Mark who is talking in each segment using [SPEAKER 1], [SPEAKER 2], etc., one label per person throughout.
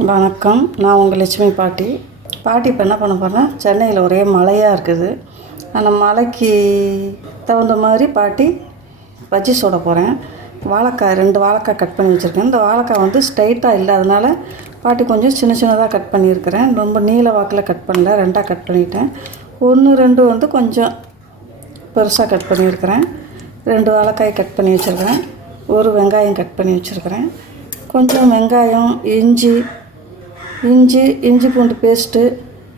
[SPEAKER 1] வணக்கம். நான் உங்கள் லட்சுமி பாட்டி. பாட்டி இப்போ என்ன பண்ண போகிறேன்னா சென்னையில் ஒரே மழையாக இருக்குது. அந்த மலைக்கு தகுந்த மாதிரி பாட்டி பஜ்ஜி சுட போகிறேன் வாழைக்காய் ரெண்டு வாழைக்காய் கட் பண்ணி வச்சுருக்கேன். இந்த வாழைக்காய் வந்து ஸ்ட்ரைட்டாக இல்லாதனால பாட்டி கொஞ்சம் சின்ன சின்னதாக கட் பண்ணியிருக்கிறேன். ரொம்ப நீல வாக்கில் கட் பண்ணல ரெண்டாக கட் பண்ணிட்டேன். ஒன்று ரெண்டு வந்து கொஞ்சம் பெருசாக கட் பண்ணியிருக்கிறேன். ரெண்டு வாழைக்காய் கட் பண்ணி வச்சுருக்கிறேன். ஒரு வெங்காயம் கட் பண்ணி வச்சுருக்கிறேன். கொஞ்சம் வெங்காயம் இஞ்சி இஞ்சி இஞ்சி பூண்டு பேஸ்ட்டு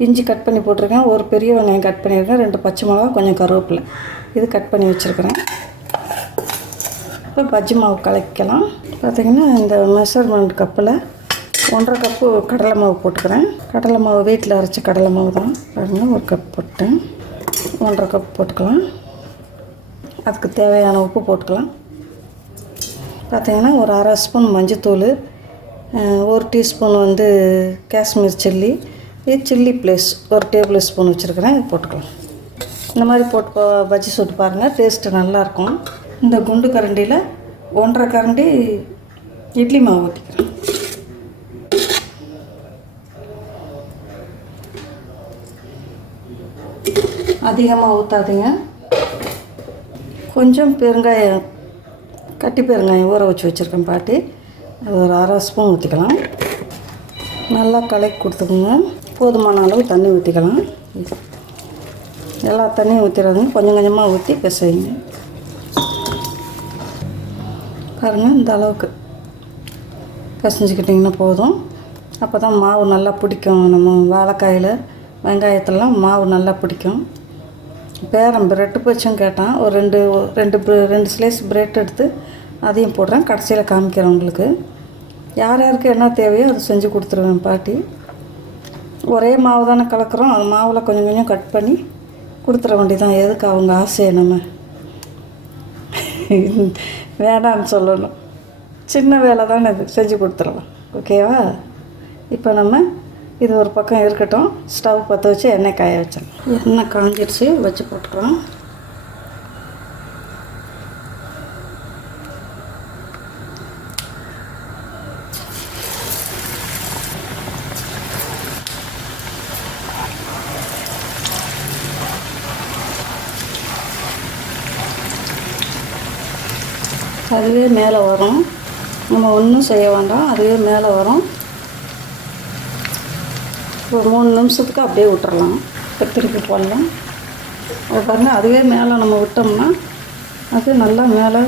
[SPEAKER 1] இஞ்சி கட் பண்ணி போட்டிருக்கேன். ஒரு பெரிய வெங்காயம் கட் பண்ணியிருக்கேன். ரெண்டு பச்சை மிளகா கொஞ்சம் கருவேப்பிலை. இது கட் பண்ணி வச்சுருக்கிறேன். இப்போ பஜ்ஜி மாவு கலக்கலாம். பார்த்திங்கன்னா இந்த மெஷர்மெண்ட் கப்பில் ஒன்றரை கப்பு கடலை மாவு போட்டுக்கிறேன். கடலை மாவு வீட்டில் அரைச்ச கடலை மாவு தான். பாருங்கள் ஒரு கப் போட்டேன். ஒன்றரை கப் போட்டுக்கலாம். அதுக்கு தேவையான உப்பு போட்டுக்கலாம். பார்த்திங்கன்னா ஒரு அரை ஸ்பூன் மஞ்சத்தூள் ஒரு டீஸ்பூன் வந்து காஷ்மீர் சில்லி. இது சில்லி ப்ளேஸ். ஒரு டேபிள் ஸ்பூன் வச்சுருக்கிறேன். இது போட்டுக்கலாம். இந்த மாதிரி போட்டு பஜ்ஜி சுட்டு பாருங்கள் டேஸ்ட்டு நல்லாயிருக்கும். இந்த குண்டு கரண்டியில் ஒன்றரை கரண்டி இட்லி மாவு ஊற்றிக்கிறேன் அதிகமாக ஊற்றாதீங்க கொஞ்சம் பெருங்காயம் கட்டி பெருங்காயம் ஊற வச்சு வச்சுருக்கேன் பாட்டி. அது ஒரு அரை ஸ்பூன் ஊற்றிக்கலாம் நல்லா கலக்கி கொடுத்துக்குங்க. போதுமான அளவு தண்ணி ஊற்றிக்கலாம் எல்லா தண்ணியும் ஊற்றிடாதீங்க கொஞ்சம் கொஞ்சமாக ஊற்றி பிசைங்க பாருங்கள் இந்த அளவுக்கு பிசைஞ்சிக்கிட்டிங்கன்னா போதும். அப்போ தான் மாவு நல்லா பிடிக்கும். நம்ம வாழைக்காயில் வெங்காயத்தெல்லாம் மாவு நல்லா பிடிக்கும். பேரன் பிரெட்டு பச்சும் கேட்டான். ஒரு ரெண்டு ரெண்டு ரெண்டு ஸ்லைஸ் பிரெட் எடுத்து அதையும் போடுறேன். கடைசியில் காமிக்கிறேன் உங்களுக்கு. யார் யாருக்கு என்ன தேவையோ அதை செஞ்சு கொடுத்துருவேன் பாட்டி. ஒரே மாவு தானே கலக்கிறோம். அது மாவில் கொஞ்சம் கொஞ்சம் கட் பண்ணி கொடுத்துற வேண்டியதான் எதுக்கு அவங்க ஆசையை நம்ம வேணான்னு சொல்லணும். சின்ன வேலை தானே இது. செஞ்சு கொடுத்துடலாம். ஓகேவா? இப்போ நம்ம இது ஒரு பக்கம் இருக்கட்டும். ஸ்டவ் பற்ற வச்சு எண்ணெய் காய வச்சிடலாம். எண்ணெய் காஞ்சிடுச்சு வச்சு போட்டுக்கலாம். அதுவே மேலே வரும். நம்ம ஒன்றும் செய்ய வேண்டாம். அதுவே மேலே வரும். ஒரு மூணு நிமிஷத்துக்கு அப்படியே விட்டுறலாம். இப்போ திருப்பி போடலாம். அது பாருங்கள் அதுவே மேலே நம்ம விட்டோம்னா அது நல்லா மேலே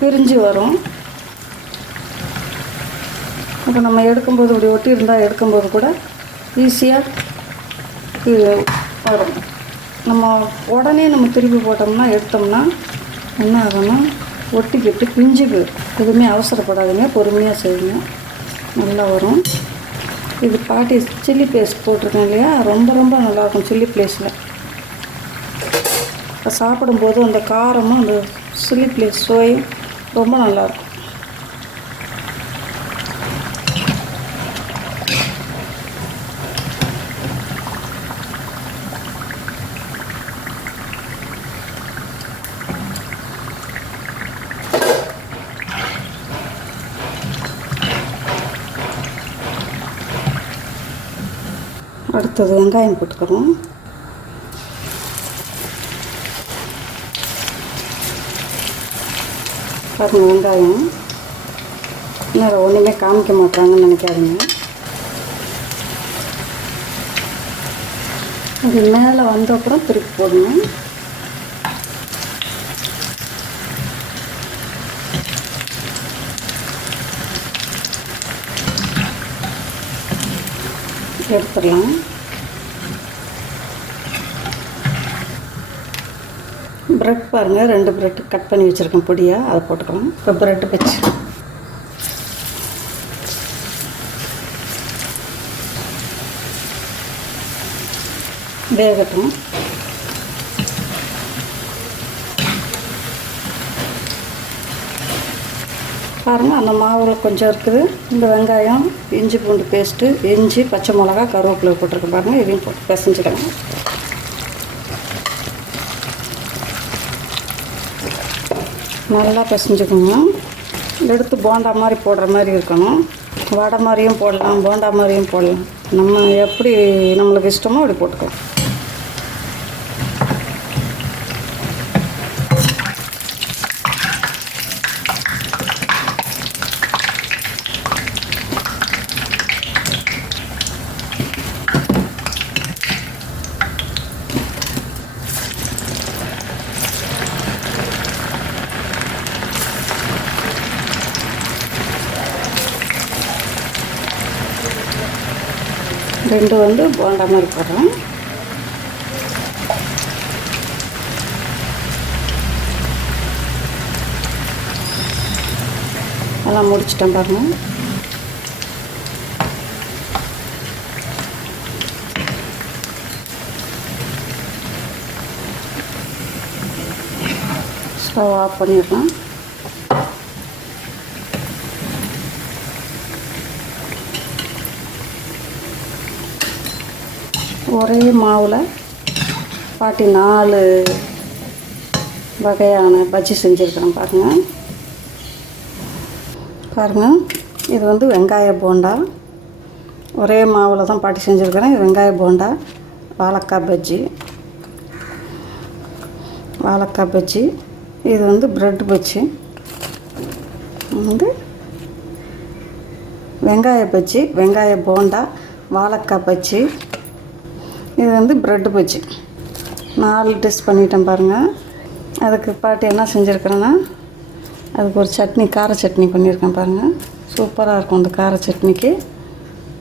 [SPEAKER 1] பிரிஞ்சு வரும். இப்போ நம்ம எடுக்கும்போது இப்படி ஒட்டி இருந்தால் எடுக்கும்போது கூட ஈஸியாக வரும். நம்ம உடனே நம்ம திருப்பி போட்டோம்னா எடுத்தோம்னா என்ன ஆகும்னா ஒட்டிக்கிட்டு பிஞ்சு போயிடும் எதுவுமே அவசரப்படாதீங்க பொறுமையாக செய்யுங்க. நல்லா வரும். இது பாட்டி சில்லி பேஸ்ட் போட்டிருக்கேன் இல்லையா? ரொம்ப ரொம்ப நல்லாயிருக்கும் சில்லி பிளேஸில் இப்போ சாப்பிடும்போது அந்த காரமும் அந்த சில்லி பிளேஸ் சுவையும் ரொம்ப நல்லாயிருக்கும் அடுத்தது வெங்காயம் போட்டுக்கிறோம் பாருங்க வெங்காயம். இன்னும் ஒன்றுமே காமிக்க மாட்டாங்கன்னு நினைக்காதீங்க. அது மேலே வந்த அப்புறம் திருப்பி போடணும். எடுத்துடலாம். ப்ரெட் பாருங்கள் ரெண்டு ப்ரெட் கட் பண்ணி வச்சுருக்கேன் பொடியாக அதை போட்டுக்கலாம் இப்போ ப்ரெட்டு வச்சு. வேகட்டும். பாருங்கள் அந்த மாவில் கொஞ்சம் இருக்குது. இந்த வெங்காயம் இஞ்சி பூண்டு பேஸ்ட்டு இஞ்சி பச்சை மிளகா கருவேப்பிலை போட்டிருக்கேன் பாருங்கள் இதையும் போட்டு பிசைஞ்சுக்கலாம் நல்லா பிசைஞ்சுக்கோங்க. எடுத்து போண்டா மாதிரி போடுற மாதிரி இருக்கணும். வடை மாதிரியும் போடலாம் போண்டா மாதிரியும் போடலாம். நம்ம எப்படி நம்மளுக்கு இஷ்டமோ அப்படி போட்டுக்கலாம். ரெண்டு வந்து போண்டா மாதிரி போடுறேன். எல்லாம் முடிச்சிட்டேன் பாருங்கள் ஸ்டவ் ஆஃப் பண்ணிடலாம். ஒரே மாவில் பாட்டி நாலு வகையான பஜ்ஜி செஞ்சுருக்கிறேன் பாருங்கள் பாருங்கள் இது வந்து வெங்காய போண்டா. ஒரே மாவில் தான் பாட்டி செஞ்சுருக்கிறேன் இது வெங்காய போண்டா வாழைக்காய் பஜ்ஜி. வாழைக்காய் பஜ்ஜி. இது வந்து ப்ரெட் பஜ்ஜி. வந்து வெங்காய பஜ்ஜி வெங்காய போண்டா வாழைக்காய் பஜ்ஜி. இது வந்து ப்ரெட்டு பஜ்ஜி நாலு டெஸ்ட் பண்ணிட்டேன் பாருங்கள் அதுக்கு பாட்டி என்ன செஞ்சுருக்கிறேன்னா அதுக்கு ஒரு சட்னி கார சட்னி பண்ணியிருக்கேன் பாருங்கள் சூப்பராக இருக்கும் இந்த கார சட்னிக்கு.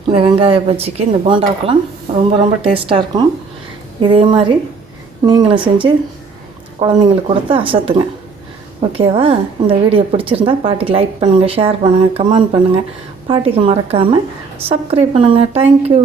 [SPEAKER 1] இந்த வெங்காய பஜ்ஜிக்கு இந்த போண்டாவுக்கெலாம் ரொம்ப ரொம்ப டேஸ்ட்டாக இருக்கும். இதே மாதிரி நீங்களும் செஞ்சு குழந்தைங்களுக்கு கொடுத்து அசத்துங்க. ஓகேவா இந்த வீடியோ பிடிச்சிருந்தா பாட்டிக்கு லைக் பண்ணுங்கள் ஷேர் பண்ணுங்கள் கமெண்ட் பண்ணுங்கள் பாட்டிக்கு மறக்காமல் சப்ஸ்கிரைப் பண்ணுங்கள் தேங்க்யூ